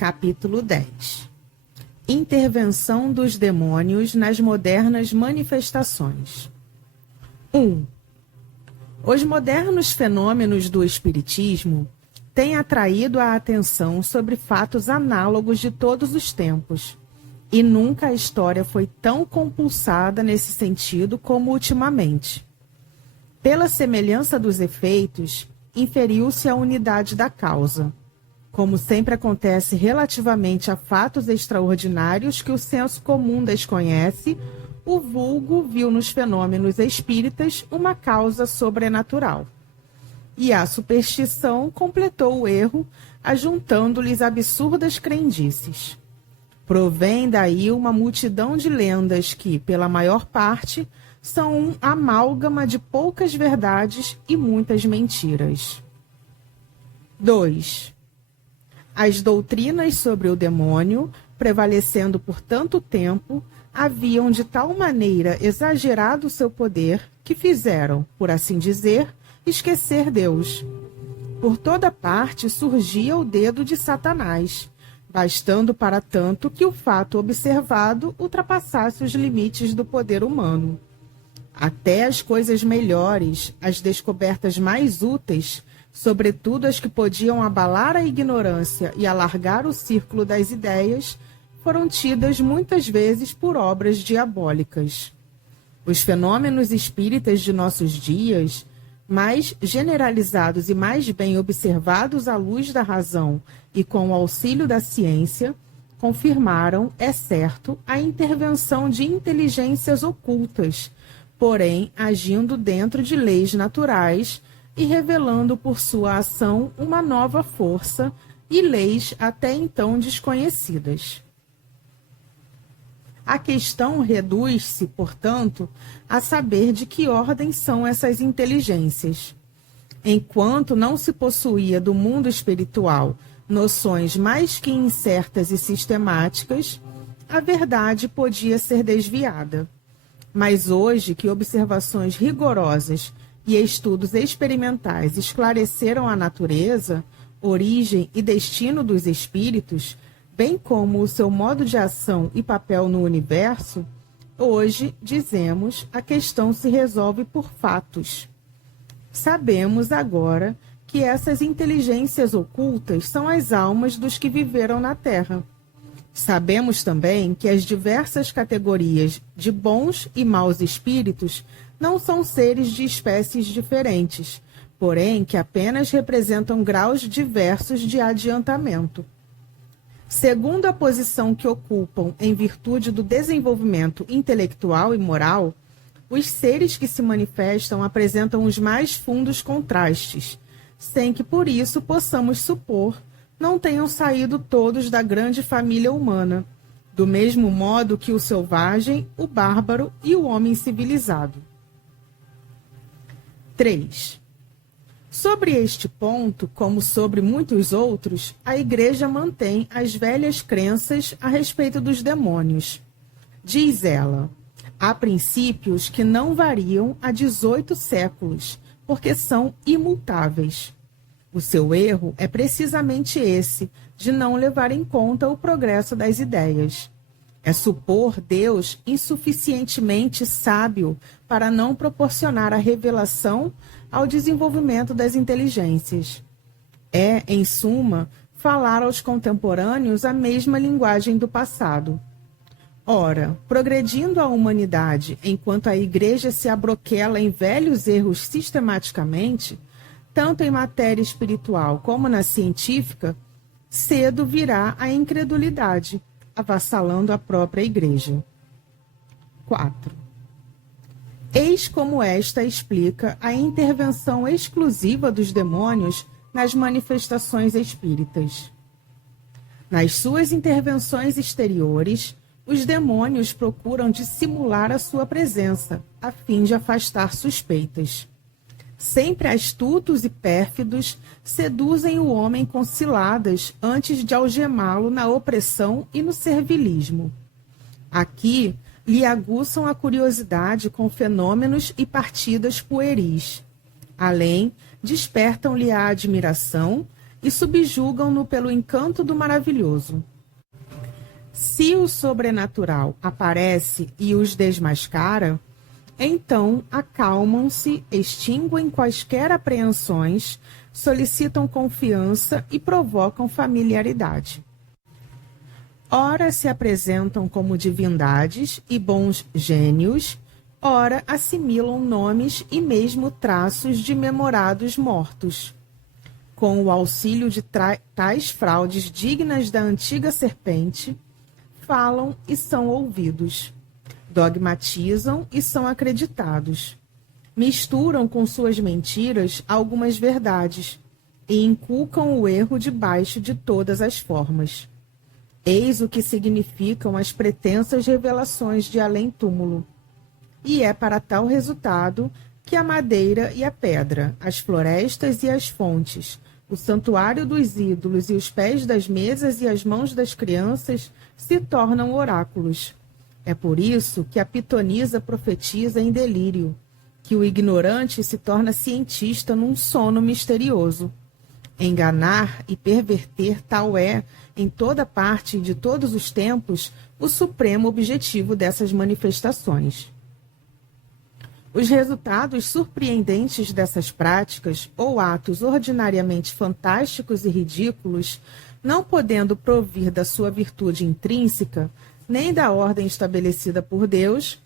Capítulo 10. Intervenção dos demônios nas modernas manifestações. 1. Os modernos fenômenos do espiritismo têm atraído a atenção sobre fatos análogos de todos os tempos, e nunca a história foi tão compulsada nesse sentido como ultimamente. Pela semelhança dos efeitos, inferiu-se a unidade da causa, como sempre acontece relativamente a fatos extraordinários que o senso comum desconhece. O vulgo viu nos fenômenos espíritas uma causa sobrenatural. E a superstição completou o erro, ajuntando-lhes absurdas crendices. Provém daí uma multidão de lendas que, pela maior parte, são um amálgama de poucas verdades e muitas mentiras. 2. As doutrinas sobre o demônio, prevalecendo por tanto tempo, haviam de tal maneira exagerado seu poder que fizeram, por assim dizer, esquecer Deus. Por toda parte surgia o dedo de Satanás, bastando para tanto que o fato observado ultrapassasse os limites do poder humano. Até as coisas melhores, as descobertas mais úteis, sobretudo as que podiam abalar a ignorância e alargar o círculo das ideias, foram tidas muitas vezes por obras diabólicas. Os fenômenos espíritas de nossos dias, mais generalizados e mais bem observados à luz da razão e com o auxílio da ciência, confirmaram, é certo, a intervenção de inteligências ocultas, porém agindo dentro de leis naturais e revelando por sua ação uma nova força e leis até então desconhecidas. A questão reduz-se, portanto, a saber de que ordem são essas inteligências. Enquanto não se possuía do mundo espiritual noções mais que incertas e sistemáticas, a verdade podia ser desviada. Mas hoje que observações rigorosas e estudos experimentais esclareceram a natureza, origem e destino dos espíritos, bem como o seu modo de ação e papel no universo, hoje, dizemos, a questão se resolve por fatos. Sabemos agora que essas inteligências ocultas são as almas dos que viveram na Terra. Sabemos também que as diversas categorias de bons e maus espíritos não são seres de espécies diferentes, porém que apenas representam graus diversos de adiantamento. Segundo a posição que ocupam em virtude do desenvolvimento intelectual e moral, os seres que se manifestam apresentam os mais fundos contrastes, sem que por isso possamos supor não tenham saído todos da grande família humana, do mesmo modo que o selvagem, o bárbaro e o homem civilizado. 3. Sobre este ponto, como sobre muitos outros, a Igreja mantém as velhas crenças a respeito dos demônios. Diz ela, há princípios que não variam há 18 séculos, porque são imutáveis. O seu erro é precisamente esse, de não levar em conta o progresso das ideias. É supor Deus insuficientemente sábio para não proporcionar a revelação ao desenvolvimento das inteligências. É, em suma, falar aos contemporâneos a mesma linguagem do passado. Ora, progredindo a humanidade enquanto a Igreja se abroquela em velhos erros sistematicamente, tanto em matéria espiritual como na científica, cedo virá a incredulidade, avassalando a própria Igreja. 4. Eis como esta explica a intervenção exclusiva dos demônios nas manifestações espíritas. Nas suas intervenções exteriores, os demônios procuram dissimular a sua presença, a fim de afastar suspeitas. Sempre astutos e pérfidos, seduzem o homem com ciladas antes de algemá-lo na opressão e no servilismo. Aqui lhe aguçam a curiosidade com fenômenos e partidas pueris. Além, despertam-lhe a admiração e subjugam-no pelo encanto do maravilhoso. Se o sobrenatural aparece e os desmascara, então acalmam-se, extinguem quaisquer apreensões, solicitam confiança e provocam familiaridade. Ora se apresentam como divindades e bons gênios, ora assimilam nomes e mesmo traços de memorados mortos. Com o auxílio de tais fraudes dignas da antiga serpente, falam e são ouvidos, dogmatizam e são acreditados, misturam com suas mentiras algumas verdades e inculcam o erro debaixo de todas as formas. Eis o que significam as pretensas revelações de além-túmulo. E é para tal resultado que a madeira e a pedra, as florestas e as fontes, o santuário dos ídolos e os pés das mesas e as mãos das crianças se tornam oráculos. É por isso que a pitonisa profetiza em delírio, que o ignorante se torna cientista num sono misterioso. Enganar e perverter tal é, em toda parte e de todos os tempos, o supremo objetivo dessas manifestações. Os resultados surpreendentes dessas práticas, ou atos ordinariamente fantásticos e ridículos, não podendo provir da sua virtude intrínseca, nem da ordem estabelecida por Deus,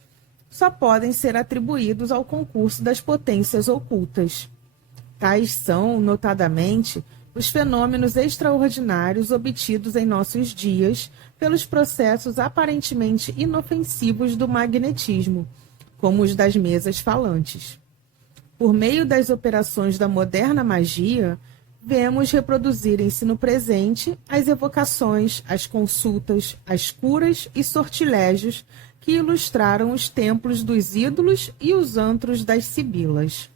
só podem ser atribuídos ao concurso das potências ocultas. Tais são, notadamente, os fenômenos extraordinários obtidos em nossos dias pelos processos aparentemente inofensivos do magnetismo, como os das mesas falantes. Por meio das operações da moderna magia, vemos reproduzirem-se no presente as evocações, as consultas, as curas e sortilégios que ilustraram os templos dos ídolos e os antros das sibilas.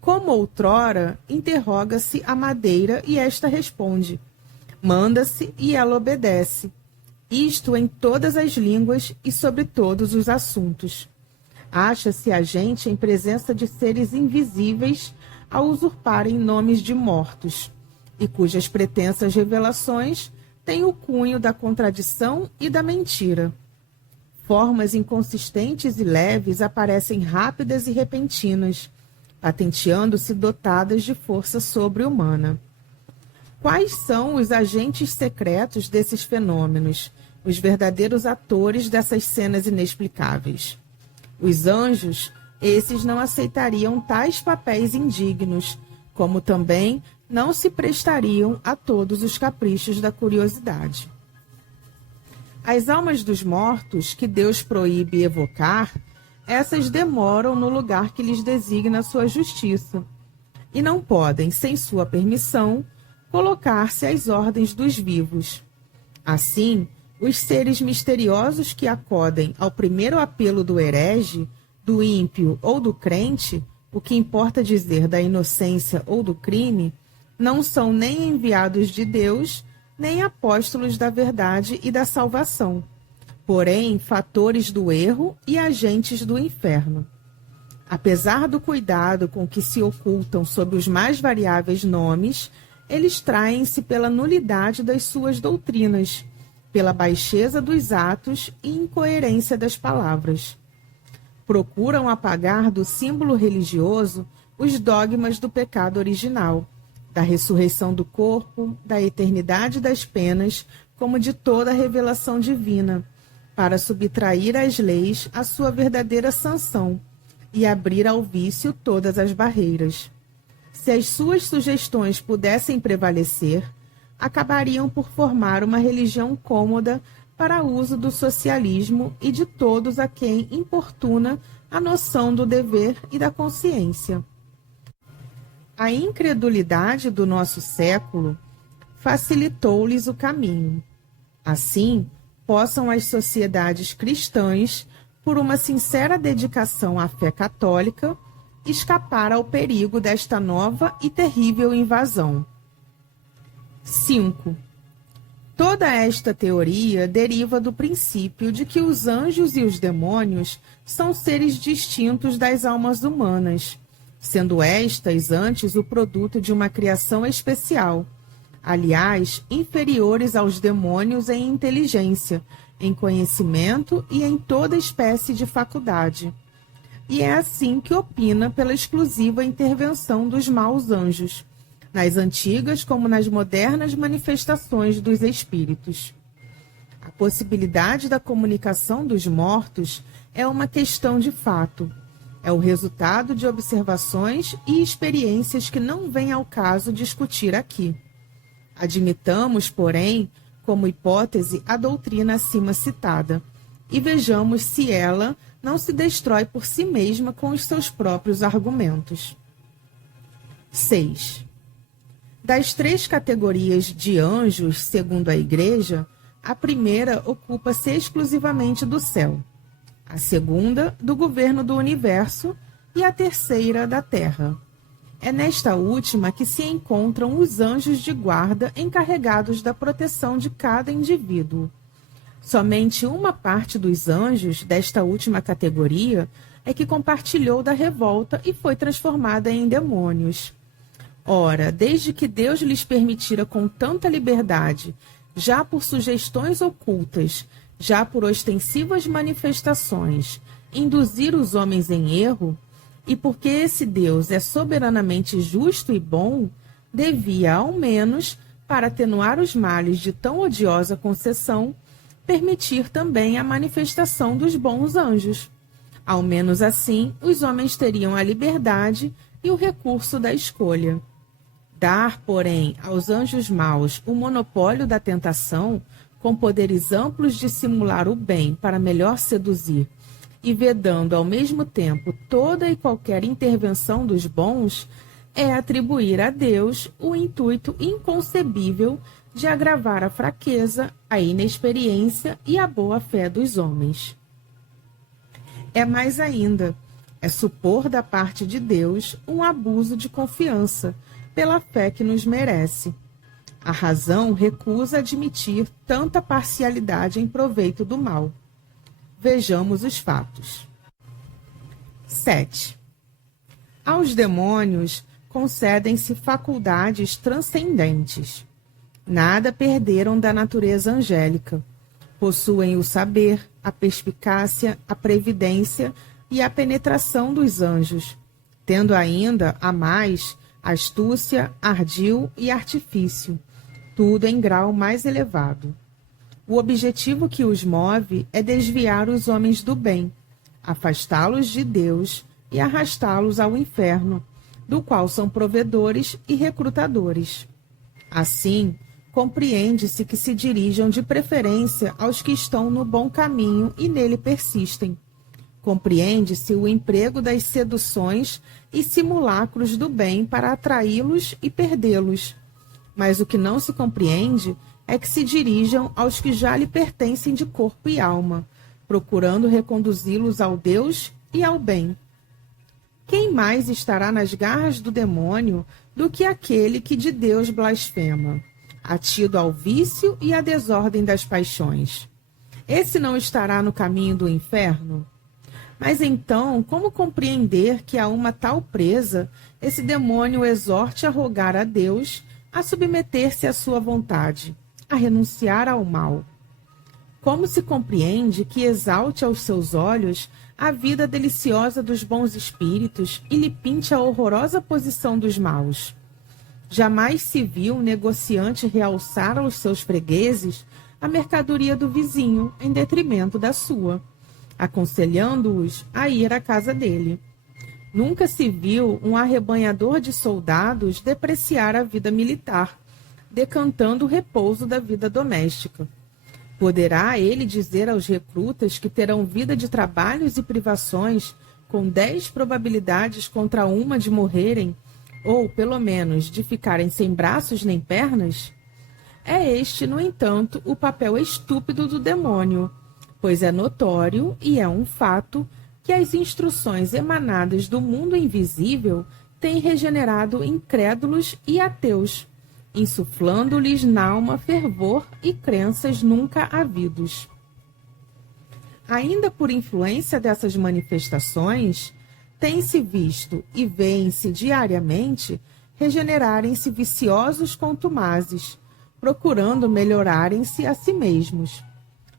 Como outrora, interroga-se a madeira e esta responde. Manda-se e ela obedece. Isto em todas as línguas e sobre todos os assuntos. Acha-se a gente em presença de seres invisíveis a usurparem nomes de mortos, e cujas pretensas revelações têm o cunho da contradição e da mentira. Formas inconsistentes e leves aparecem rápidas e repentinas, patenteando-se dotadas de força sobre-humana. Quais são os agentes secretos desses fenômenos, os verdadeiros atores dessas cenas inexplicáveis? Os anjos, esses não aceitariam tais papéis indignos, como também não se prestariam a todos os caprichos da curiosidade. As almas dos mortos, que Deus proíbe evocar, essas demoram no lugar que lhes designa sua justiça, e não podem, sem sua permissão, colocar-se às ordens dos vivos. Assim, os seres misteriosos que acodem ao primeiro apelo do herege, do ímpio ou do crente, o que importa dizer da inocência ou do crime, não são nem enviados de Deus, nem apóstolos da verdade e da salvação, porém fatores do erro e agentes do inferno. Apesar do cuidado com que se ocultam sob os mais variáveis nomes, eles traem-se pela nulidade das suas doutrinas, pela baixeza dos atos e incoerência das palavras. Procuram apagar do símbolo religioso os dogmas do pecado original, da ressurreição do corpo, da eternidade das penas, como de toda a revelação divina, para subtrair às leis a sua verdadeira sanção e abrir ao vício todas as barreiras. Se as suas sugestões pudessem prevalecer, acabariam por formar uma religião cômoda para uso do socialismo e de todos a quem importuna a noção do dever e da consciência. A incredulidade do nosso século facilitou-lhes o caminho. Assim, possam as sociedades cristãs, por uma sincera dedicação à fé católica, escapar ao perigo desta nova e terrível invasão. 5. Toda esta teoria deriva do princípio de que os anjos e os demônios são seres distintos das almas humanas, sendo estas antes o produto de uma criação especial, aliás, inferiores aos demônios em inteligência, em conhecimento e em toda espécie de faculdade. E é assim que opina pela exclusiva intervenção dos maus anjos, nas antigas como nas modernas manifestações dos espíritos. A possibilidade da comunicação dos mortos é uma questão de fato. É o resultado de observações e experiências que não vem ao caso discutir aqui. Admitamos, porém, como hipótese a doutrina acima citada, e vejamos se ela não se destrói por si mesma com os seus próprios argumentos. 6. Das 3 categorias de anjos, segundo a Igreja, a primeira ocupa-se exclusivamente do céu, a segunda do governo do universo e a terceira da terra. É nesta última que se encontram os anjos de guarda encarregados da proteção de cada indivíduo. Somente uma parte dos anjos desta última categoria é que compartilhou da revolta e foi transformada em demônios. Ora, desde que Deus lhes permitira com tanta liberdade, já por sugestões ocultas, já por ostensivas manifestações, induzir os homens em erro, e porque esse Deus é soberanamente justo e bom, devia, ao menos, para atenuar os males de tão odiosa concessão, permitir também a manifestação dos bons anjos. Ao menos assim, os homens teriam a liberdade e o recurso da escolha. Dar, porém, aos anjos maus o monopólio da tentação, com poderes amplos de simular o bem para melhor seduzir, e vedando ao mesmo tempo toda e qualquer intervenção dos bons, é atribuir a Deus o intuito inconcebível de agravar a fraqueza, a inexperiência e a boa-fé dos homens. É mais ainda, é supor da parte de Deus um abuso de confiança, pela fé que nos merece. A razão recusa admitir tanta parcialidade em proveito do mal. Vejamos os fatos. 7. Aos demônios concedem-se faculdades transcendentes. Nada perderam da natureza angélica. Possuem o saber, a perspicácia, a previdência e a penetração dos anjos, tendo ainda, a mais, astúcia, ardil e artifício, tudo em grau mais elevado. O objetivo que os move é desviar os homens do bem, afastá-los de Deus e arrastá-los ao inferno, do qual são provedores e recrutadores. Assim, compreende-se que se dirijam de preferência aos que estão no bom caminho e nele persistem. Compreende-se o emprego das seduções e simulacros do bem para atraí-los e perdê-los. Mas o que não se compreende é que se dirijam aos que já lhe pertencem de corpo e alma, procurando reconduzi-los ao Deus e ao bem. Quem mais estará nas garras do demônio do que aquele que de Deus blasfema, atido ao vício e à desordem das paixões? Esse não estará no caminho do inferno? Mas então, como compreender que a uma tal presa, esse demônio exorte a rogar a Deus, a submeter-se à sua vontade, a renunciar ao mal? Como se compreende que exalte aos seus olhos a vida deliciosa dos bons espíritos e lhe pinte a horrorosa posição dos maus? Jamais se viu um negociante realçar aos seus fregueses a mercadoria do vizinho em detrimento da sua, aconselhando-os a ir à casa dele. Nunca se viu um arrebanhador de soldados depreciar a vida militar, decantando o repouso da vida doméstica. Poderá ele dizer aos recrutas que terão vida de trabalhos e privações, com 10 probabilidades contra uma de morrerem, ou, pelo menos, de ficarem sem braços nem pernas? É este, no entanto, o papel estúpido do demônio, pois é notório e é um fato que as instruções emanadas do mundo invisível têm regenerado incrédulos e ateus, insuflando-lhes n'alma fervor e crenças nunca havidos. Ainda por influência dessas manifestações, tem-se visto e vêem-se diariamente regenerarem-se viciosos contumazes, procurando melhorarem-se a si mesmos.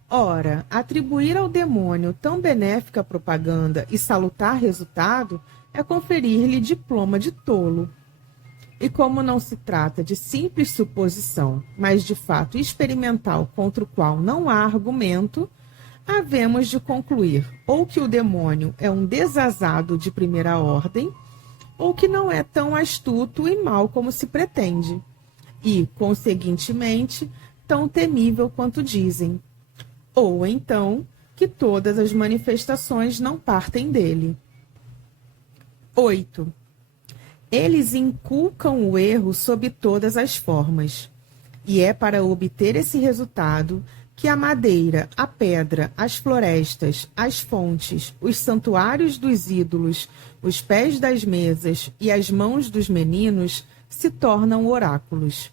Ora, atribuir ao demônio tão benéfica propaganda e salutar resultado é conferir-lhe diploma de tolo. E como não se trata de simples suposição, mas de fato experimental contra o qual não há argumento, havemos de concluir ou que o demônio é um desazado de primeira ordem, ou que não é tão astuto e mau como se pretende, e, conseguintemente, tão temível quanto dizem. Ou, então, que todas as manifestações não partem dele. 8. Eles inculcam o erro sob todas as formas. E é para obter esse resultado que a madeira, a pedra, as florestas, as fontes, os santuários dos ídolos, os pés das mesas e as mãos dos meninos se tornam oráculos.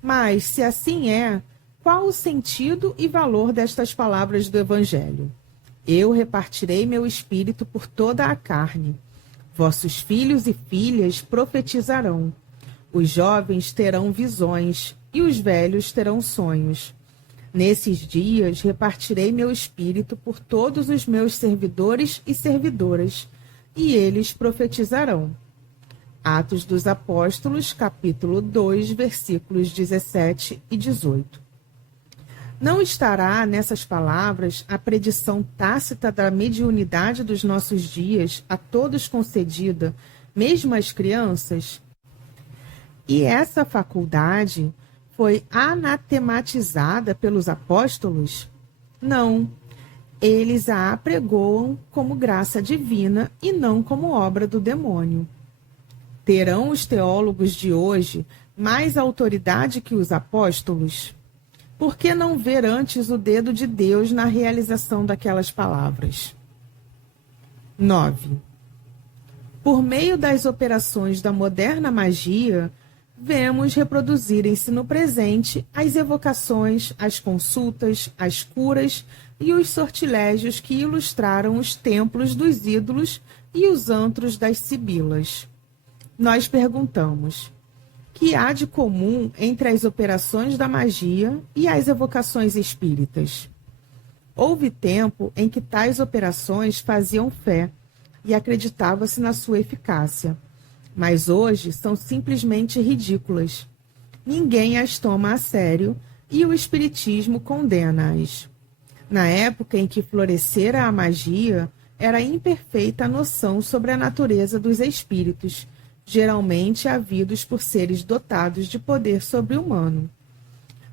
Mas, se assim é, qual o sentido e valor destas palavras do Evangelho? Eu repartirei meu espírito por toda a carne. Vossos filhos e filhas profetizarão. Os jovens terão visões e os velhos terão sonhos. Nesses dias repartirei meu espírito por todos os meus servidores e servidoras, e eles profetizarão. Atos dos Apóstolos, capítulo 2, versículos 17 e 18. Não estará nessas palavras a predição tácita da mediunidade dos nossos dias, a todos concedida, mesmo às crianças? E essa faculdade foi anatematizada pelos apóstolos? Não. Eles a apregoam como graça divina e não como obra do demônio. Terão os teólogos de hoje mais autoridade que os apóstolos? Por que não ver antes o dedo de Deus na realização daquelas palavras? 9. Por meio das operações da moderna magia, vemos reproduzirem-se no presente as evocações, as consultas, as curas e os sortilégios que ilustraram os templos dos ídolos e os antros das sibilas. Nós perguntamos: que há de comum entre as operações da magia e as evocações espíritas? Houve tempo em que tais operações faziam fé e acreditava-se na sua eficácia, mas hoje são simplesmente ridículas. Ninguém as toma a sério e o espiritismo condena-as. Na época em que florescera a magia, era imperfeita a noção sobre a natureza dos espíritos, geralmente havidos por seres dotados de poder sobre-humano.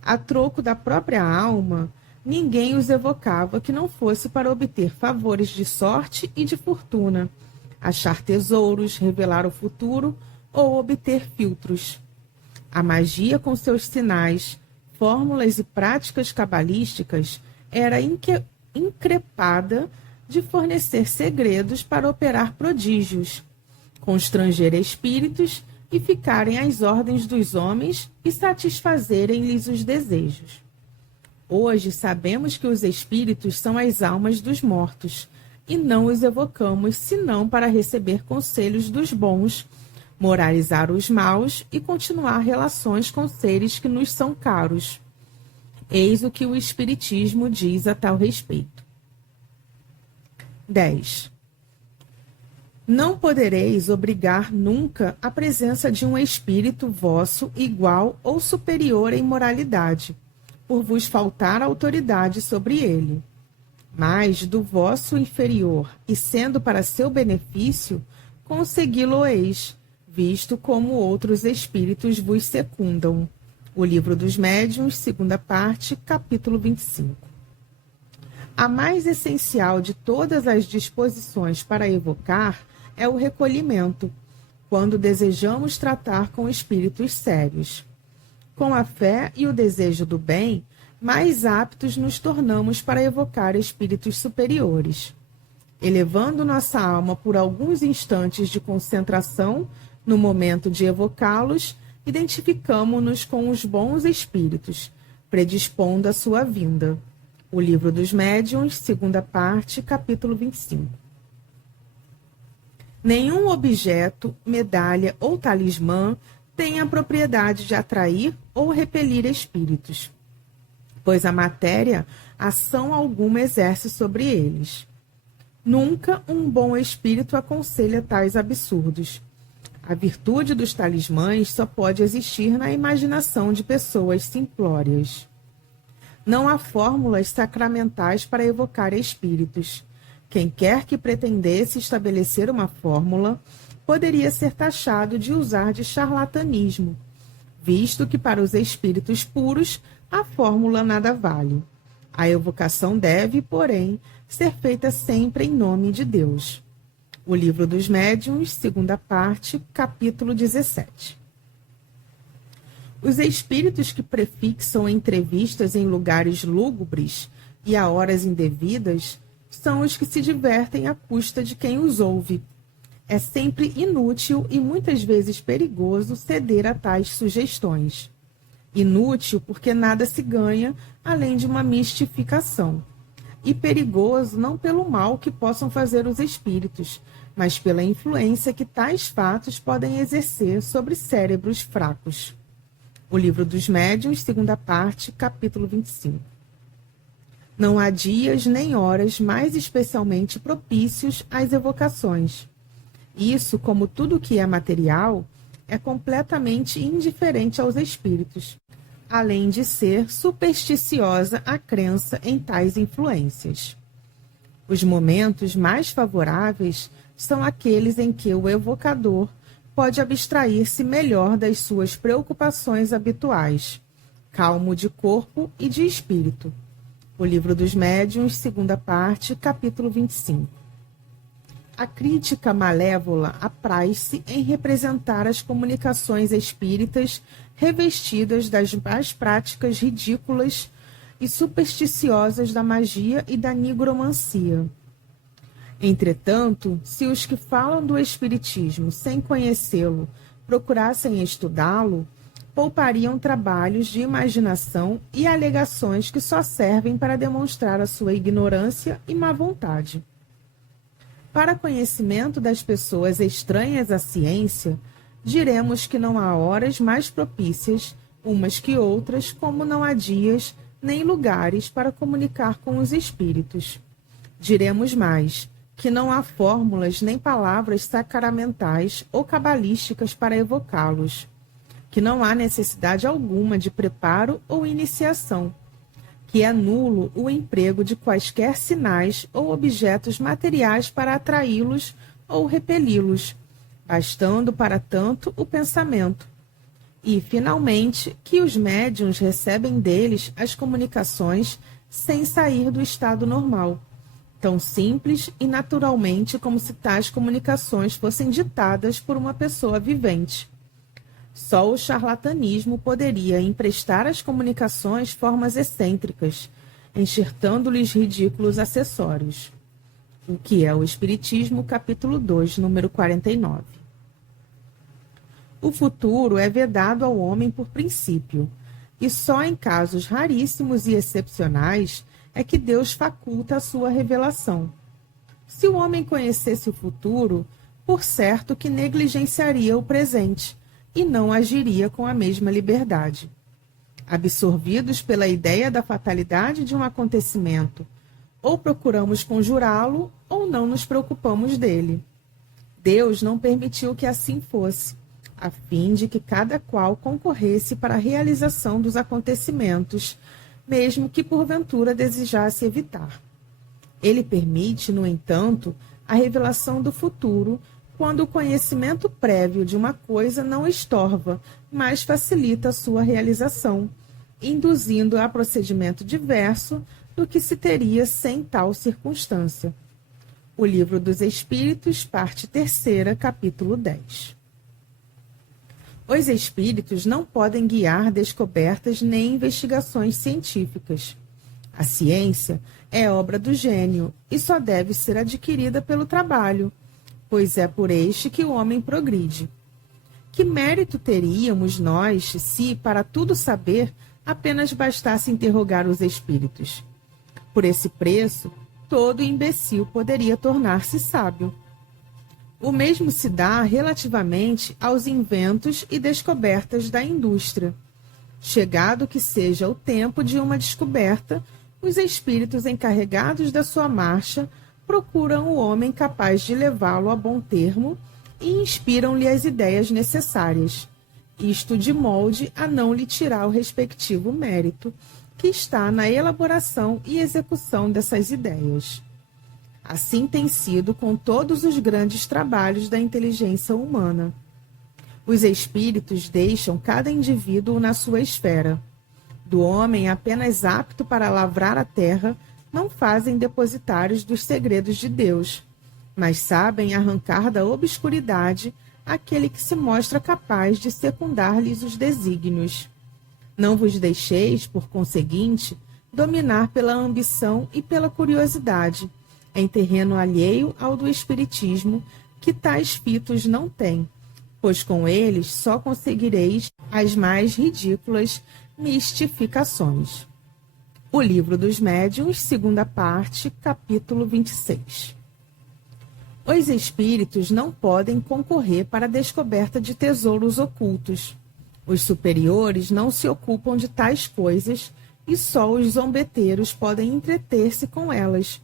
A troco da própria alma, ninguém os evocava que não fosse para obter favores de sorte e de fortuna, achar tesouros, revelar o futuro ou obter filtros. A magia, com seus sinais, fórmulas e práticas cabalísticas, era increpada de fornecer segredos para operar prodígios, constranger espíritos e ficarem às ordens dos homens e satisfazerem-lhes os desejos. Hoje sabemos que os espíritos são as almas dos mortos e não os evocamos senão para receber conselhos dos bons, moralizar os maus e continuar relações com seres que nos são caros. Eis o que o Espiritismo diz a tal respeito. 10. Não podereis obrigar nunca a presença de um espírito vosso igual ou superior em moralidade, por vos faltar autoridade sobre ele. Mas do vosso inferior, e sendo para seu benefício, consegui-lo-eis, visto como outros espíritos vos secundam. O Livro dos Médiuns, segunda parte, capítulo 25. A mais essencial de todas as disposições para evocar é o recolhimento, quando desejamos tratar com espíritos sérios. Com a fé e o desejo do bem, mais aptos nos tornamos para evocar espíritos superiores. Elevando nossa alma por alguns instantes de concentração, no momento de evocá-los, identificamo-nos com os bons espíritos, predispondo a sua vinda. O Livro dos Médiuns, segunda parte, capítulo 25. Nenhum objeto, medalha ou talismã têm a propriedade de atrair ou repelir espíritos, pois a matéria ação alguma exerce sobre eles. Nunca um bom espírito aconselha tais absurdos. A virtude dos talismãs só pode existir na imaginação de pessoas simplórias. Não há fórmulas sacramentais para evocar espíritos. Quem quer que pretendesse estabelecer uma fórmula poderia ser taxado de usar de charlatanismo, visto que para os espíritos puros a fórmula nada vale. A evocação deve, porém, ser feita sempre em nome de Deus. O Livro dos Médiuns, segunda parte, capítulo 17. Os espíritos que prefixam entrevistas em lugares lúgubres e a horas indevidas são os que se divertem à custa de quem os ouve. É sempre inútil e muitas vezes perigoso ceder a tais sugestões. Inútil porque nada se ganha além de uma mistificação. E perigoso não pelo mal que possam fazer os espíritos, mas pela influência que tais fatos podem exercer sobre cérebros fracos. O Livro dos Médiuns, segunda parte, capítulo 25. Não há dias nem horas mais especialmente propícios às evocações. Isso, como tudo que é material, é completamente indiferente aos espíritos, além de ser supersticiosa a crença em tais influências. Os momentos mais favoráveis são aqueles em que o evocador pode abstrair-se melhor das suas preocupações habituais, calmo de corpo e de espírito. O Livro dos Médiuns, segunda parte, capítulo 25. A crítica malévola apraz-se em representar as comunicações espíritas revestidas das mais práticas ridículas e supersticiosas da magia e da nigromancia. Entretanto, se os que falam do espiritismo sem conhecê-lo procurassem estudá-lo, poupariam trabalhos de imaginação e alegações que só servem para demonstrar a sua ignorância e má vontade. Para conhecimento das pessoas estranhas à ciência, diremos que não há horas mais propícias, umas que outras, como não há dias nem lugares para comunicar com os espíritos. Diremos mais, que não há fórmulas nem palavras sacramentais ou cabalísticas para evocá-los, que não há necessidade alguma de preparo ou iniciação, que é nulo o emprego de quaisquer sinais ou objetos materiais para atraí-los ou repeli-los, bastando para tanto o pensamento. E, finalmente, que os médiuns recebem deles as comunicações sem sair do estado normal, tão simples e naturalmente como se tais comunicações fossem ditadas por uma pessoa vivente. Só o charlatanismo poderia emprestar às comunicações formas excêntricas, enxertando-lhes ridículos acessórios. O que é o Espiritismo, capítulo 2, número 49. O futuro é vedado ao homem por princípio, e só em casos raríssimos e excepcionais é que Deus faculta a sua revelação. Se o homem conhecesse o futuro, por certo que negligenciaria o presente, e não agiria com a mesma liberdade. Absorvidos pela ideia da fatalidade de um acontecimento, ou procuramos conjurá-lo, ou não nos preocupamos dele. Deus não permitiu que assim fosse, a fim de que cada qual concorresse para a realização dos acontecimentos, mesmo que porventura desejasse evitar. Ele permite, no entanto, a revelação do futuro, quando o conhecimento prévio de uma coisa não estorva, mas facilita a sua realização, induzindo a procedimento diverso do que se teria sem tal circunstância. O Livro dos Espíritos, parte 3ª, capítulo 10. Os espíritos não podem guiar descobertas nem investigações científicas. A ciência é obra do gênio e só deve ser adquirida pelo trabalho, pois é por este que o homem progride. Que mérito teríamos nós se, para tudo saber, apenas bastasse interrogar os espíritos? Por esse preço, todo imbecil poderia tornar-se sábio. O mesmo se dá relativamente aos inventos e descobertas da indústria. Chegado que seja o tempo de uma descoberta, os espíritos encarregados da sua marcha procuram o homem capaz de levá-lo a bom termo e inspiram-lhe as ideias necessárias. Isto de molde a não lhe tirar o respectivo mérito, que está na elaboração e execução dessas ideias. Assim tem sido com todos os grandes trabalhos da inteligência humana. Os espíritos deixam cada indivíduo na sua esfera. Do homem apenas apto para lavrar a terra, não fazem depositários dos segredos de Deus, mas sabem arrancar da obscuridade aquele que se mostra capaz de secundar-lhes os desígnios. Não vos deixeis, por conseguinte, dominar pela ambição e pela curiosidade, em terreno alheio ao do espiritismo, que tais fitos não têm, pois com eles só conseguireis as mais ridículas mistificações. O Livro dos Médiuns, segunda parte, capítulo 26. Os espíritos não podem concorrer para a descoberta de tesouros ocultos. Os superiores não se ocupam de tais coisas e só os zombeteiros podem entreter-se com elas,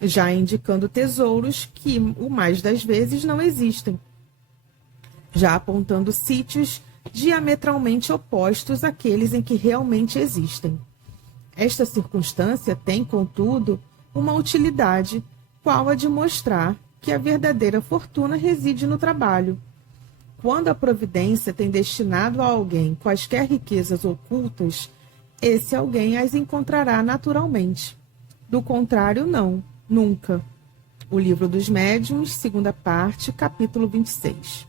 já indicando tesouros que, o mais das vezes, não existem, já apontando sítios diametralmente opostos àqueles em que realmente existem. Esta circunstância tem, contudo, uma utilidade, qual a de mostrar que a verdadeira fortuna reside no trabalho. Quando a providência tem destinado a alguém quaisquer riquezas ocultas, esse alguém as encontrará naturalmente. Do contrário, não, nunca. O Livro dos Médiuns, segunda parte, capítulo 26.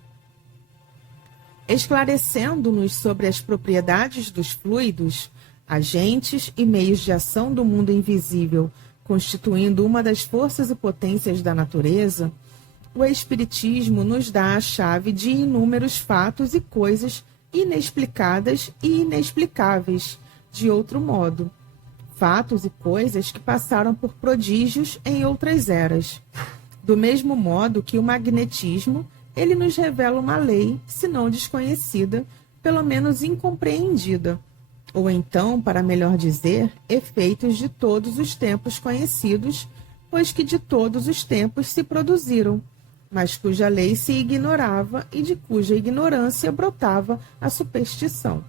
Esclarecendo-nos sobre as propriedades dos fluidos, agentes e meios de ação do mundo invisível, constituindo uma das forças e potências da natureza, o Espiritismo nos dá a chave de inúmeros fatos e coisas inexplicadas e inexplicáveis, de outro modo. Fatos e coisas que passaram por prodígios em outras eras. Do mesmo modo que o magnetismo, ele nos revela uma lei, se não desconhecida, pelo menos incompreendida, ou então, para melhor dizer, efeitos de todos os tempos conhecidos, pois que de todos os tempos se produziram, mas cuja lei se ignorava e de cuja ignorância brotava a superstição.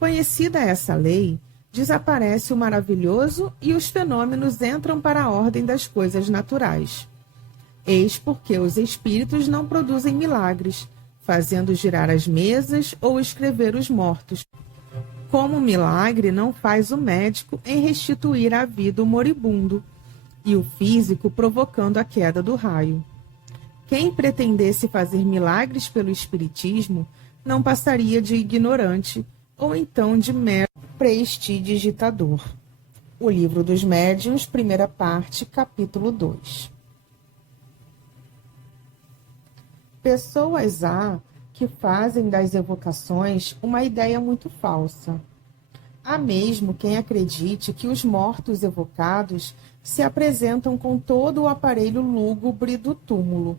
Conhecida essa lei, desaparece o maravilhoso e os fenômenos entram para a ordem das coisas naturais. Eis porque os espíritos não produzem milagres, fazendo girar as mesas ou escrever os mortos, como milagre não faz o médico em restituir à vida o moribundo, e o físico provocando a queda do raio. Quem pretendesse fazer milagres pelo espiritismo não passaria de ignorante, ou então de mero prestidigitador. O Livro dos Médiuns, primeira parte, capítulo 2. Pessoas há que fazem das evocações uma ideia muito falsa. Há mesmo quem acredite que os mortos evocados se apresentam com todo o aparelho lúgubre do túmulo.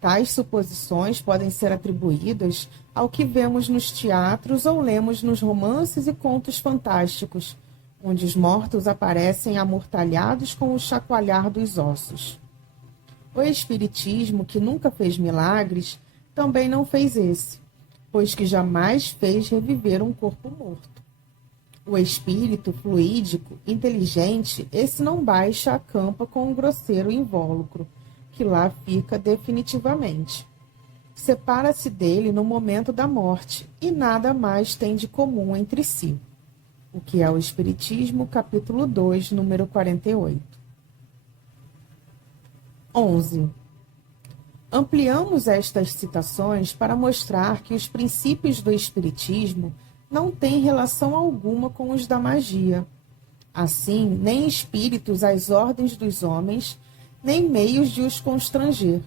Tais suposições podem ser atribuídas ao que vemos nos teatros ou lemos nos romances e contos fantásticos, onde os mortos aparecem amortalhados com o chacoalhar dos ossos. O Espiritismo, que nunca fez milagres, também não fez esse, pois que jamais fez reviver um corpo morto. O espírito fluídico, inteligente, esse não baixa a campa com um grosseiro invólucro, que lá fica definitivamente. Separa-se dele no momento da morte e nada mais tem de comum entre si. O que é o Espiritismo, capítulo 2, número 48. 11. Ampliamos estas citações para mostrar que os princípios do Espiritismo não têm relação alguma com os da magia. Assim, nem espíritos às ordens dos homens, nem meios de os constranger,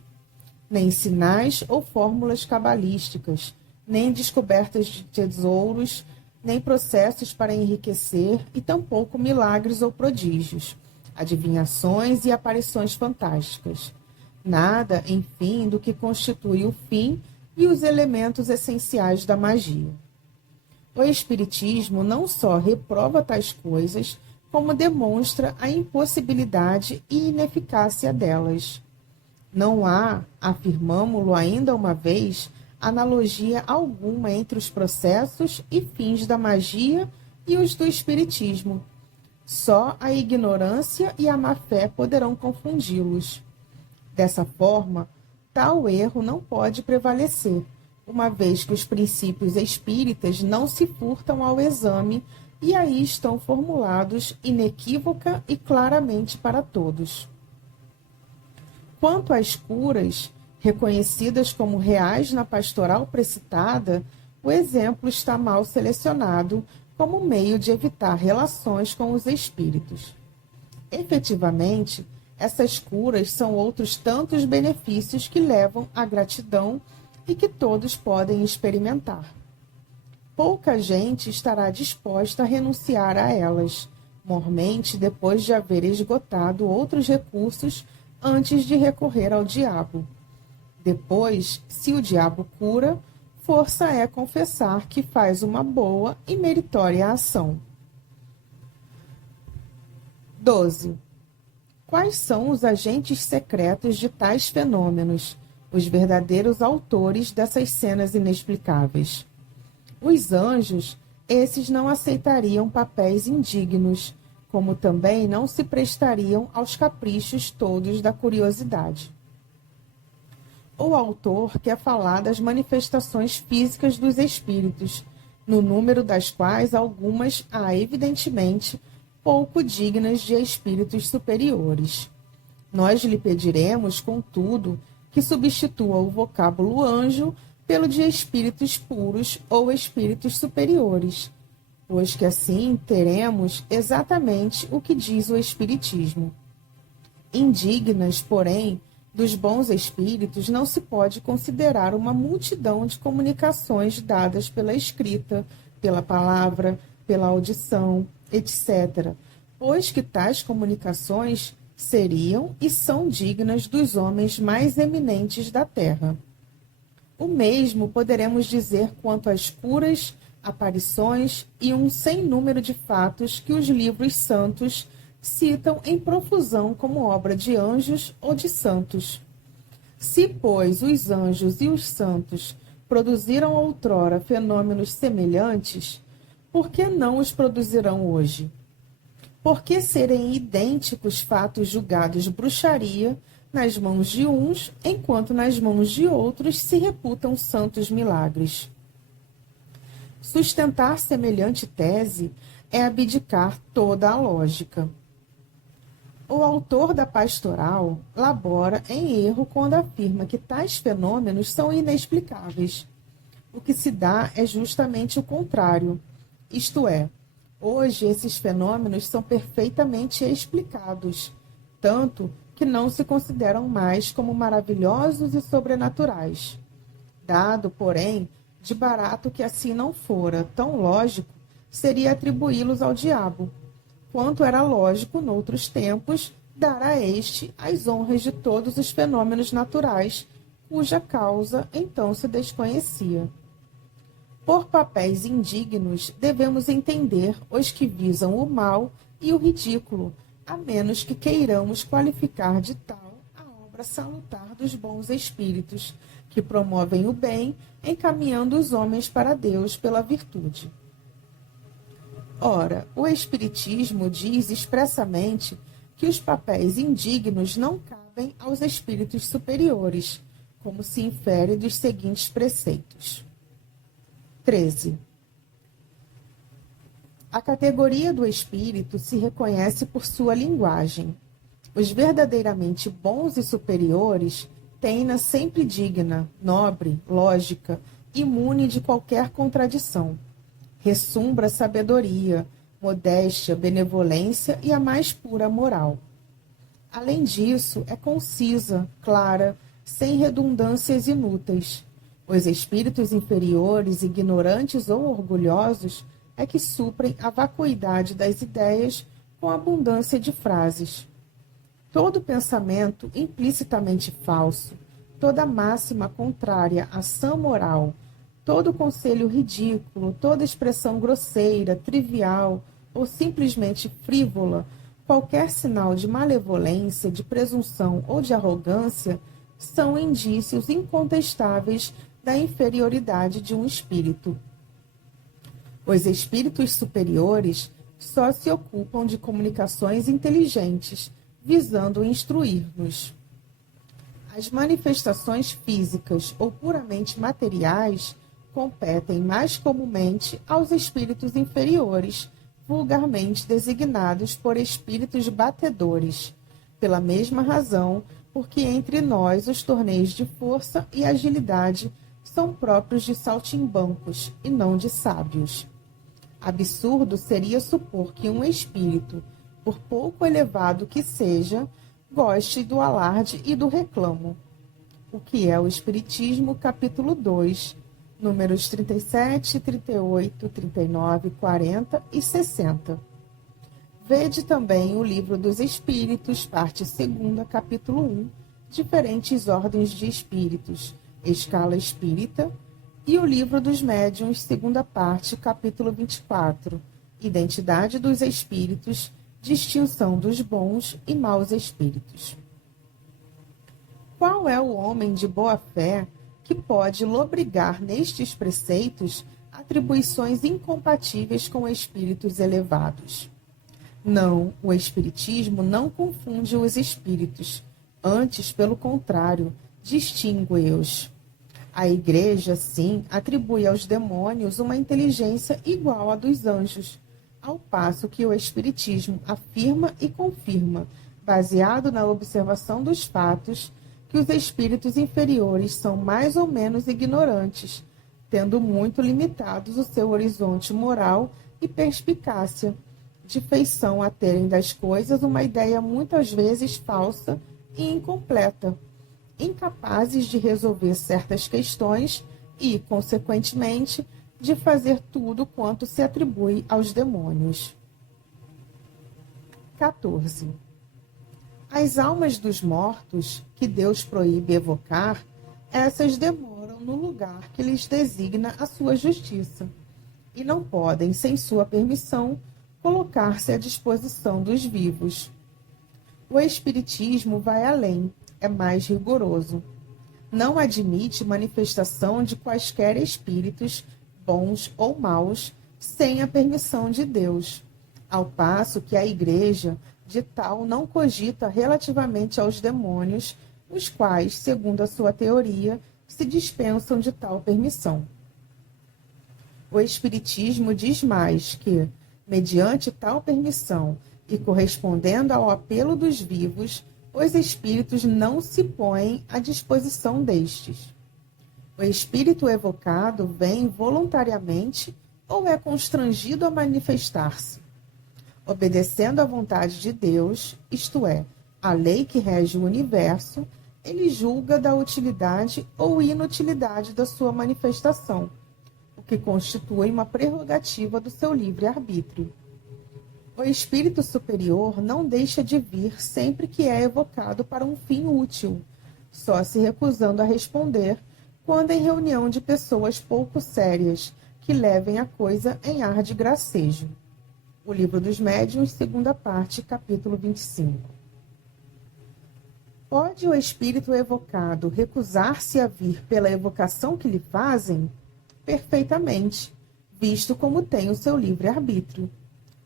nem sinais ou fórmulas cabalísticas, nem descobertas de tesouros, nem processos para enriquecer, e tampouco milagres ou prodígios, adivinhações e aparições fantásticas. Nada, enfim, do que constitui o fim e os elementos essenciais da magia. O Espiritismo não só reprova tais coisas, como demonstra a impossibilidade e ineficácia delas. Não há, afirmamo-lo ainda uma vez, analogia alguma entre os processos e fins da magia e os do Espiritismo. Só a ignorância e a má-fé poderão confundi-los. Dessa forma, tal erro não pode prevalecer, uma vez que os princípios espíritas não se furtam ao exame e aí estão formulados inequívoca e claramente para todos. Quanto às curas, reconhecidas como reais na pastoral precitada, o exemplo está mal selecionado como meio de evitar relações com os espíritos. Efetivamente, essas curas são outros tantos benefícios que levam à gratidão e que todos podem experimentar. Pouca gente estará disposta a renunciar a elas, mormente depois de haver esgotado outros recursos antes de recorrer ao diabo. Depois, se o diabo cura, força é confessar que faz uma boa e meritória ação. 12. Quais são os agentes secretos de tais fenômenos, os verdadeiros autores dessas cenas inexplicáveis? Os anjos, esses não aceitariam papéis indignos, como também não se prestariam aos caprichos todos da curiosidade. O autor quer falar das manifestações físicas dos espíritos, no número das quais algumas há, evidentemente, pouco dignas de espíritos superiores. Nós lhe pediremos, contudo, que substitua o vocábulo anjo pelo de espíritos puros ou espíritos superiores, pois que assim teremos exatamente o que diz o Espiritismo. Indignas, porém, dos bons espíritos não se pode considerar uma multidão de comunicações dadas pela escrita, pela palavra, pela audição, etc., pois que tais comunicações seriam e são dignas dos homens mais eminentes da terra. O mesmo poderemos dizer quanto às curas, aparições e um sem número de fatos que os livros santos citam em profusão como obra de anjos ou de santos. Se, pois, os anjos e os santos produziram outrora fenômenos semelhantes, por que não os produzirão hoje? Por que serem idênticos fatos julgados bruxaria nas mãos de uns, enquanto nas mãos de outros se reputam santos milagres? Sustentar semelhante tese é abdicar toda a lógica. O autor da Pastoral labora em erro quando afirma que tais fenômenos são inexplicáveis. O que se dá é justamente o contrário, isto é, hoje esses fenômenos são perfeitamente explicados, tanto que não se consideram mais como maravilhosos e sobrenaturais. Dado, porém, de barato que assim não fora tão lógico, seria atribuí-los ao diabo, quanto era lógico, noutros tempos, dar a este as honras de todos os fenômenos naturais, cuja causa então se desconhecia. Por papéis indignos, devemos entender os que visam o mal e o ridículo, a menos que queiramos qualificar de tal a obra salutar dos bons espíritos, que promovem o bem, encaminhando os homens para Deus pela virtude. Ora, o Espiritismo diz expressamente que os papéis indignos não cabem aos espíritos superiores, como se infere dos seguintes preceitos. 13. A categoria do espírito se reconhece por sua linguagem. Os verdadeiramente bons e superiores têm-na sempre digna, nobre, lógica, imune de qualquer contradição. Ressumbra sabedoria, modéstia, benevolência e a mais pura moral. Além disso, é concisa, clara, sem redundâncias inúteis. Os espíritos inferiores, ignorantes ou orgulhosos, é que suprem a vacuidade das ideias com abundância de frases. Todo pensamento implicitamente falso, toda máxima contrária à sã moral, todo conselho ridículo, toda expressão grosseira, trivial ou simplesmente frívola, qualquer sinal de malevolência, de presunção ou de arrogância, são indícios incontestáveis da inferioridade de um espírito. Os espíritos superiores só se ocupam de comunicações inteligentes, visando instruir-nos. As manifestações físicas ou puramente materiais competem mais comumente aos espíritos inferiores, vulgarmente designados por espíritos batedores, pela mesma razão porque entre nós os torneios de força e agilidade são próprios de saltimbancos e não de sábios. Absurdo seria supor que um espírito, por pouco elevado que seja, goste do alarde e do reclamo. O que é o Espiritismo, capítulo 2, números 37, 38, 39, 40 e 60. Vede também o Livro dos Espíritos, parte 2, capítulo 1, Diferentes Ordens de Espíritos, Escala Espírita, e o Livro dos Médiuns, segunda parte, capítulo 24, Identidade dos Espíritos, Distinção dos Bons e Maus Espíritos. Qual é o homem de boa fé que pode lobrigar nestes preceitos atribuições incompatíveis com espíritos elevados? Não, o Espiritismo não confunde os espíritos, antes, pelo contrário, distingue-os. A Igreja, sim, atribui aos demônios uma inteligência igual à dos anjos, ao passo que o Espiritismo afirma e confirma, baseado na observação dos fatos, que os espíritos inferiores são mais ou menos ignorantes, tendo muito limitados o seu horizonte moral e perspicácia, de feição a terem das coisas uma ideia muitas vezes falsa e incompleta, incapazes de resolver certas questões e, consequentemente, de fazer tudo quanto se atribui aos demônios. 14. As almas dos mortos, que Deus proíbe evocar, essas demoram no lugar que lhes designa a sua justiça, e não podem, sem sua permissão, colocar-se à disposição dos vivos. O Espiritismo vai além, é mais rigoroso. Não admite manifestação de quaisquer espíritos, bons ou maus, sem a permissão de Deus, ao passo que a Igreja de tal não cogita relativamente aos demônios, os quais, segundo a sua teoria, se dispensam de tal permissão. O Espiritismo diz mais que, mediante tal permissão e correspondendo ao apelo dos vivos, os espíritos não se põem à disposição destes. O espírito evocado vem voluntariamente ou é constrangido a manifestar-se. Obedecendo à vontade de Deus, isto é, a lei que rege o universo, ele julga da utilidade ou inutilidade da sua manifestação, o que constitui uma prerrogativa do seu livre-arbítrio. O espírito superior não deixa de vir sempre que é evocado para um fim útil, só se recusando a responder quando em reunião de pessoas pouco sérias, que levem a coisa em ar de gracejo. O Livro dos Médiuns, segunda parte, capítulo 25. Pode o espírito evocado recusar-se a vir pela evocação que lhe fazem? Perfeitamente, visto como tem o seu livre-arbítrio.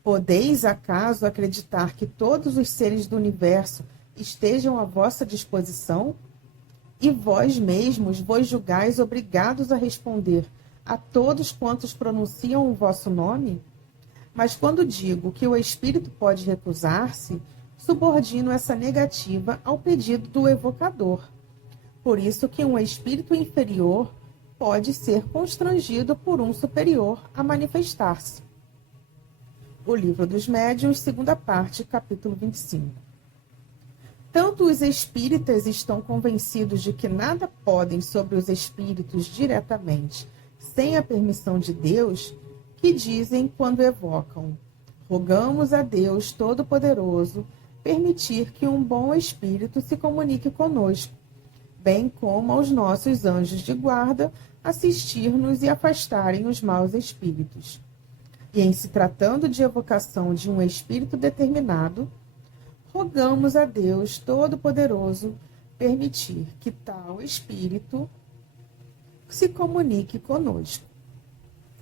Podeis, acaso, acreditar que todos os seres do universo estejam à vossa disposição? E vós mesmos vos julgais obrigados a responder a todos quantos pronunciam o vosso nome? Mas quando digo que o espírito pode recusar-se, subordino essa negativa ao pedido do evocador. Por isso que um espírito inferior pode ser constrangido por um superior a manifestar-se. O Livro dos Médiuns, segunda parte, capítulo 25. Tanto os espíritas estão convencidos de que nada podem sobre os espíritos diretamente, sem a permissão de Deus, que dizem quando evocam: rogamos a Deus Todo-Poderoso, permitir que um bom espírito se comunique conosco, bem como aos nossos anjos de guarda assistir-nos e afastarem os maus espíritos. E em se tratando de evocação de um espírito determinado, rogamos a Deus Todo-Poderoso permitir que tal espírito se comunique conosco,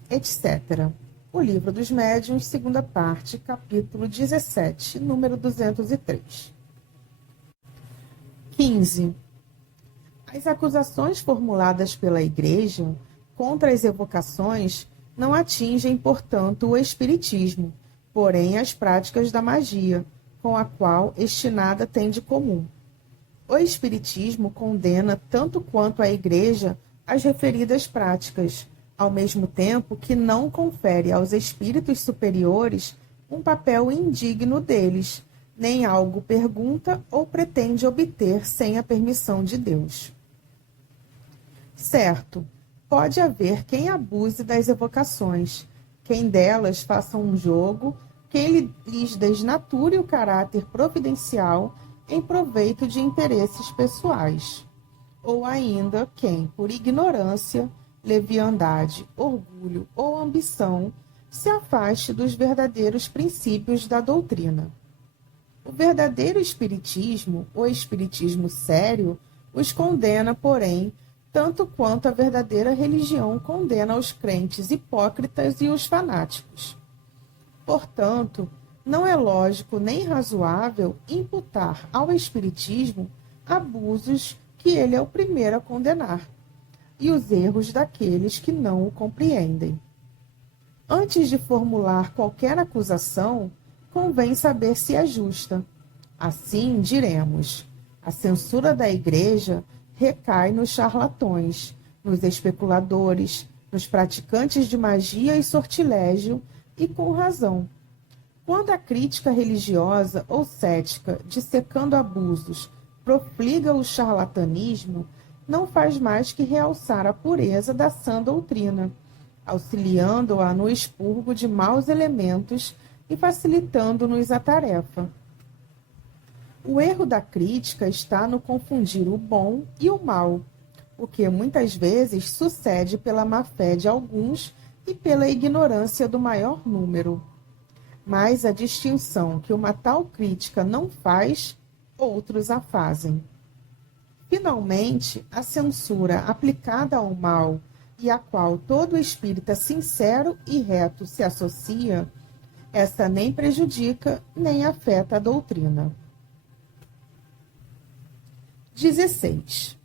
etc. O Livro dos Médiuns, segunda parte, capítulo 17, número 203. 15. As acusações formuladas pela Igreja contra as evocações não atingem, portanto, o espiritismo, porém as práticas da magia, com a qual este nada tem de comum. O espiritismo condena tanto quanto a Igreja as referidas práticas, ao mesmo tempo que não confere aos espíritos superiores um papel indigno deles, nem algo pergunta ou pretende obter sem a permissão de Deus. Certo, pode haver quem abuse das evocações, quem delas faça um jogo, quem lhes desnature o caráter providencial em proveito de interesses pessoais, ou ainda quem, por ignorância, leviandade, orgulho ou ambição, se afaste dos verdadeiros princípios da doutrina. O verdadeiro espiritismo, o espiritismo sério, os condena, porém, tanto quanto a verdadeira religião condena os crentes hipócritas e os fanáticos. Portanto, não é lógico nem razoável imputar ao espiritismo abusos que ele é o primeiro a condenar, e os erros daqueles que não o compreendem. Antes de formular qualquer acusação, convém saber se é justa. Assim, diremos, a censura da Igreja recai nos charlatões, nos especuladores, nos praticantes de magia e sortilégio, e com razão. Quando a crítica religiosa ou cética, dissecando abusos, profliga o charlatanismo, não faz mais que realçar a pureza da sã doutrina, auxiliando-a no expurgo de maus elementos e facilitando-nos a tarefa. O erro da crítica está no confundir o bom e o mal, o que muitas vezes sucede pela má-fé de alguns e pela ignorância do maior número. Mas a distinção que uma tal crítica não faz, outros a fazem. Finalmente, a censura aplicada ao mal, e a qual todo espírita sincero e reto se associa, essa nem prejudica nem afeta a doutrina. 16.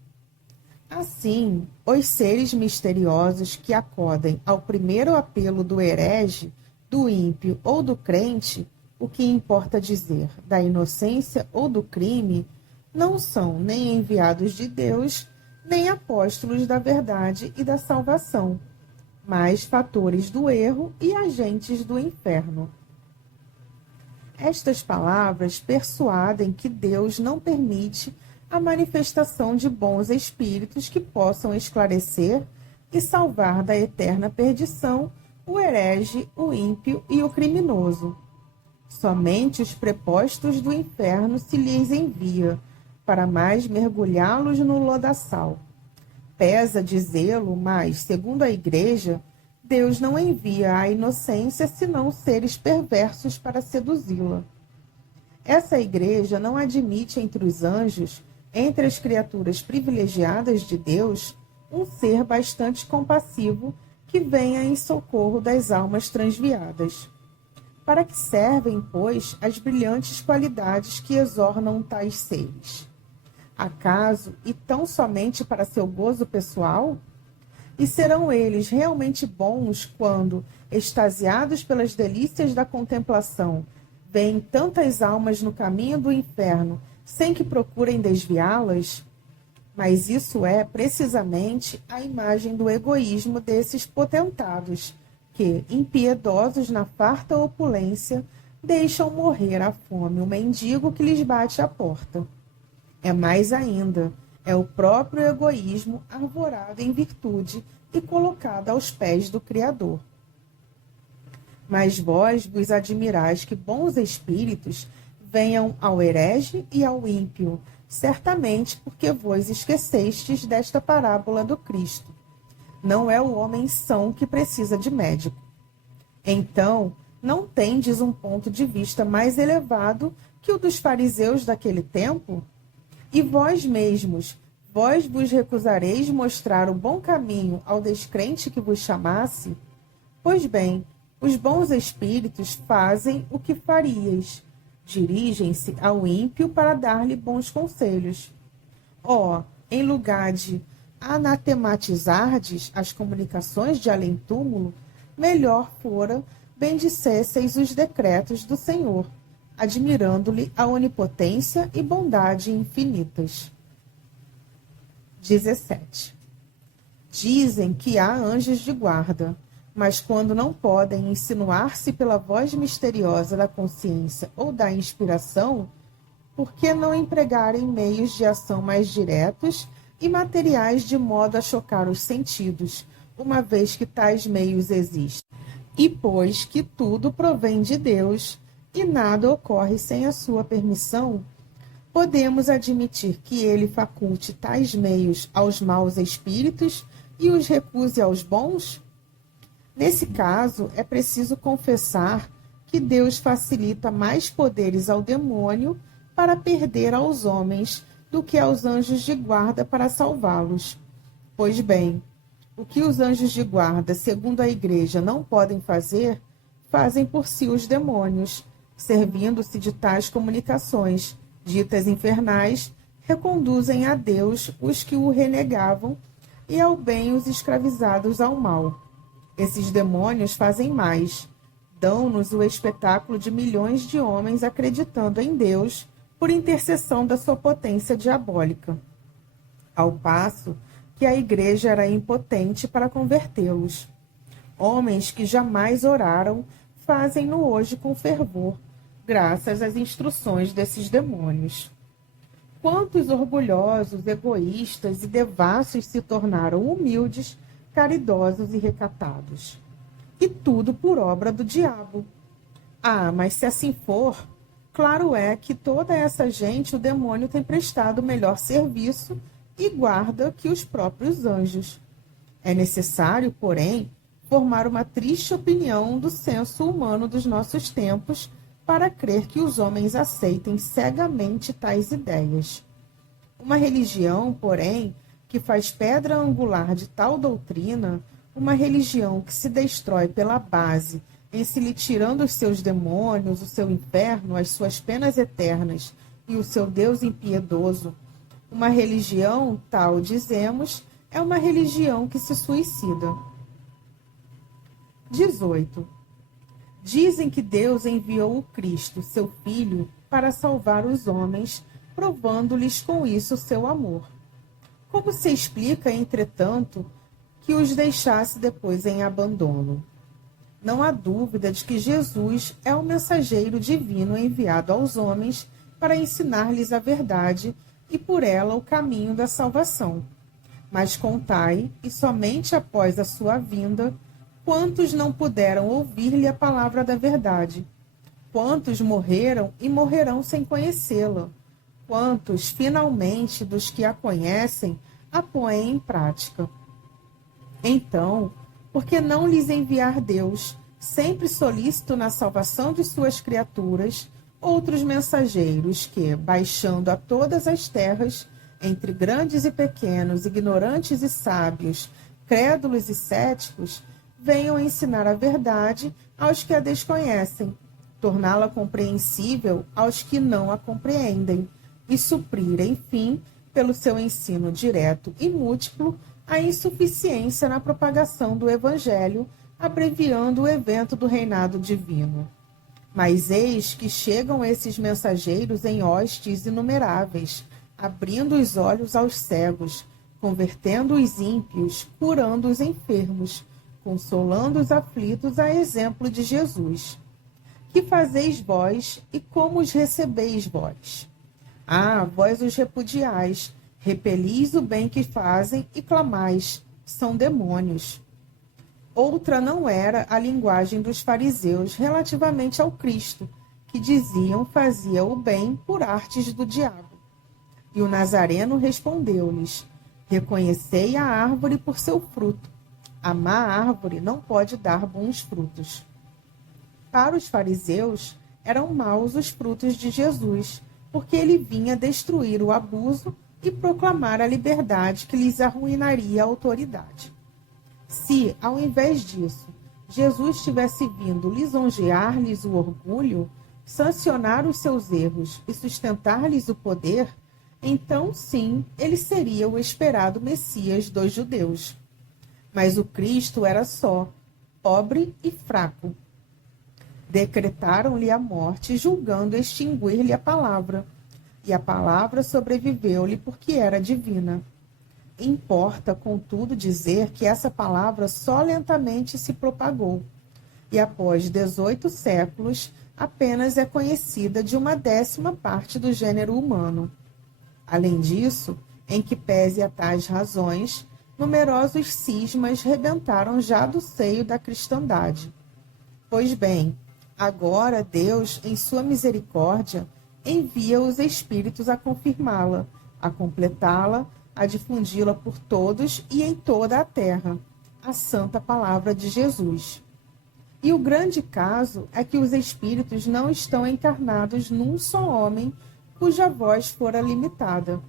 Assim, os seres misteriosos que acodem ao primeiro apelo do herege, do ímpio ou do crente, o que importa dizer, da inocência ou do crime, não são nem enviados de Deus, nem apóstolos da verdade e da salvação, mas fatores do erro e agentes do inferno. Estas palavras persuadem que Deus não permite a manifestação de bons espíritos que possam esclarecer e salvar da eterna perdição o herege, o ímpio e o criminoso. Somente os prepostos do inferno se lhes envia, para mais mergulhá-los no lodaçal. Pesa dizê-lo, mas, segundo a Igreja, Deus não envia à inocência senão seres perversos para seduzi-la. Essa Igreja não admite entre os anjos, entre as criaturas privilegiadas de Deus, um ser bastante compassivo que venha em socorro das almas transviadas. Para que servem, pois, as brilhantes qualidades que exornam tais seres? Acaso, e tão somente para seu gozo pessoal? E serão eles realmente bons quando, extasiados pelas delícias da contemplação, veem tantas almas no caminho do inferno, sem que procurem desviá-las? Mas isso é, precisamente, a imagem do egoísmo desses potentados, que, impiedosos na farta opulência, deixam morrer à fome o mendigo que lhes bate à porta. É mais ainda, é o próprio egoísmo arvorado em virtude e colocado aos pés do Criador. Mas vós vos admirais que bons espíritos Venham ao herege e ao ímpio, certamente porque vos esquecestes desta parábola do Cristo. Não é o homem são que precisa de médico. Então, não tendes um ponto de vista mais elevado que o dos fariseus daquele tempo? E vós mesmos, vós vos recusareis mostrar o bom caminho ao descrente que vos chamasse? Pois bem, os bons espíritos fazem o que farias. Dirigem-se ao ímpio para dar-lhe bons conselhos. Em lugar de anatematizardes as comunicações de além-túmulo, melhor fora bendissesseis os decretos do Senhor, admirando-lhe a onipotência e bondade infinitas. 17. Dizem que há anjos de guarda, mas quando não podem insinuar-se pela voz misteriosa da consciência ou da inspiração, por que não empregarem meios de ação mais diretos e materiais de modo a chocar os sentidos, uma vez que tais meios existem? E pois que tudo provém de Deus e nada ocorre sem a sua permissão, podemos admitir que ele faculte tais meios aos maus espíritos e os recuse aos bons? Nesse caso, é preciso confessar que Deus facilita mais poderes ao demônio para perder aos homens do que aos anjos de guarda para salvá-los. Pois bem, o que os anjos de guarda, segundo a Igreja, não podem fazer, fazem por si os demônios, servindo-se de tais comunicações, ditas infernais, reconduzem a Deus os que o renegavam e ao bem os escravizados ao mal. Esses demônios fazem mais, dão-nos o espetáculo de milhões de homens acreditando em Deus por intercessão da sua potência diabólica, ao passo que a Igreja era impotente para convertê-los. Homens que jamais oraram fazem-no hoje com fervor, graças às instruções desses demônios. Quantos orgulhosos, egoístas e devassos se tornaram humildes, caridosos e recatados. E tudo por obra do diabo. Mas se assim for, claro é que toda essa gente o demônio tem prestado melhor serviço e guarda que os próprios anjos. É necessário, porém, formar uma triste opinião do senso humano dos nossos tempos para crer que os homens aceitem cegamente tais ideias. Uma religião, porém, que faz pedra angular de tal doutrina, uma religião que se destrói pela base, em se lhe tirando os seus demônios, o seu inferno, as suas penas eternas e o seu Deus impiedoso, uma religião, tal dizemos, é uma religião que se suicida. 18. Dizem que Deus enviou o Cristo, seu Filho, para salvar os homens, provando-lhes com isso seu amor. Como se explica, entretanto, que os deixasse depois em abandono? Não há dúvida de que Jesus é o mensageiro divino enviado aos homens para ensinar-lhes a verdade e por ela o caminho da salvação. Mas contai, e somente após a sua vinda, quantos não puderam ouvir-lhe a palavra da verdade? Quantos morreram e morrerão sem conhecê-la? Quantos, finalmente, dos que a conhecem, a põem em prática? Então, por que não lhes enviar Deus, sempre solícito na salvação de suas criaturas, outros mensageiros que, baixando a todas as terras, entre grandes e pequenos, ignorantes e sábios, crédulos e céticos, venham ensinar a verdade aos que a desconhecem, torná-la compreensível aos que não a compreendem, e suprir, enfim, pelo seu ensino direto e múltiplo, a insuficiência na propagação do Evangelho, abreviando o evento do reinado divino. Mas eis que chegam esses mensageiros em hostes inumeráveis, abrindo os olhos aos cegos, convertendo os ímpios, curando os enfermos, consolando os aflitos a exemplo de Jesus. Que fazeis vós e como os recebeis vós? Vós os repudiais, repelis o bem que fazem e clamais, são demônios. Outra não era a linguagem dos fariseus relativamente ao Cristo, que diziam fazia o bem por artes do diabo. E o Nazareno respondeu-lhes: reconhecei a árvore por seu fruto. A má árvore não pode dar bons frutos. Para os fariseus, eram maus os frutos de Jesus, porque ele vinha destruir o abuso e proclamar a liberdade que lhes arruinaria a autoridade. Se, ao invés disso, Jesus tivesse vindo lisonjear-lhes o orgulho, sancionar os seus erros e sustentar-lhes o poder, então sim, ele seria o esperado Messias dos judeus. Mas o Cristo era só, pobre e fraco. Decretaram-lhe a morte, julgando extinguir-lhe a palavra. E a palavra sobreviveu-lhe porque era divina. Importa, contudo, dizer que essa palavra só lentamente se propagou. E após 18 séculos, apenas é conhecida de 1/10 parte do gênero humano. Além disso, em que pese a tais razões, numerosos cismas rebentaram já do seio da cristandade. Pois bem, agora Deus, em sua misericórdia, envia os Espíritos a confirmá-la, a completá-la, a difundi-la por todos e em toda a terra, a santa palavra de Jesus. E o grande caso é que os Espíritos não estão encarnados num só homem cuja voz fora limitada.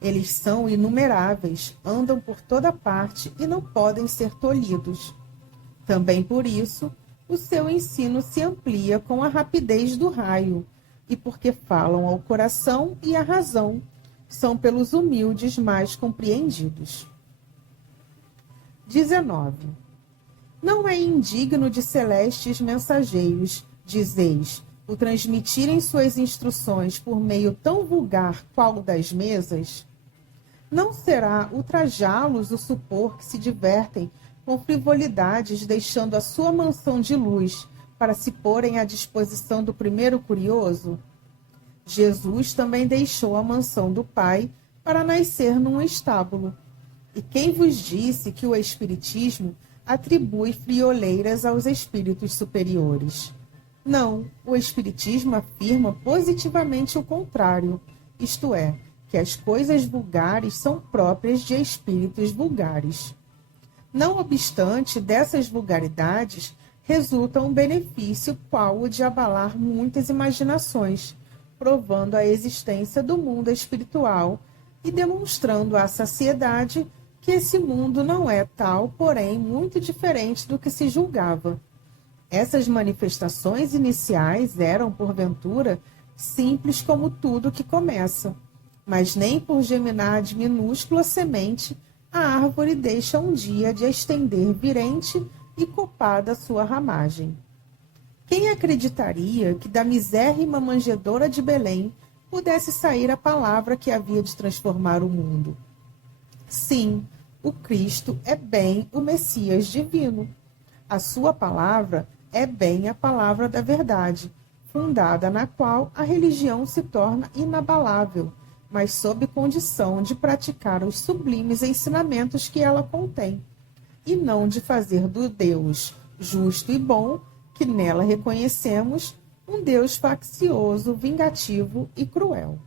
Eles são inumeráveis, andam por toda parte e não podem ser tolhidos. Também por isso, o seu ensino se amplia com a rapidez do raio, e porque falam ao coração e à razão, são pelos humildes mais compreendidos. 19. Não é indigno de celestes mensageiros, dizeis, o transmitirem suas instruções por meio tão vulgar qual das mesas? Não será ultrajá-los o supor que se divertem com frivolidades, deixando a sua mansão de luz para se porem à disposição do primeiro curioso? Jesus também deixou a mansão do Pai para nascer num estábulo. E quem vos disse que o Espiritismo atribui frioleiras aos espíritos superiores? Não, o Espiritismo afirma positivamente o contrário, isto é, que as coisas vulgares são próprias de espíritos vulgares. Não obstante, dessas vulgaridades resulta um benefício qual o de abalar muitas imaginações, provando a existência do mundo espiritual e demonstrando à saciedade que esse mundo não é tal, porém muito diferente do que se julgava. Essas manifestações iniciais eram, porventura, simples como tudo que começa, mas nem por geminar de minúscula semente a árvore deixa um dia de estender virente e copada sua ramagem. Quem acreditaria que da misérrima manjedoura de Belém pudesse sair a palavra que havia de transformar o mundo? Sim, o Cristo é bem o Messias divino. A sua palavra é bem a palavra da verdade, fundada na qual a religião se torna inabalável, mas sob condição de praticar os sublimes ensinamentos que ela contém, e não de fazer do Deus justo e bom, que nela reconhecemos, um Deus faccioso, vingativo e cruel.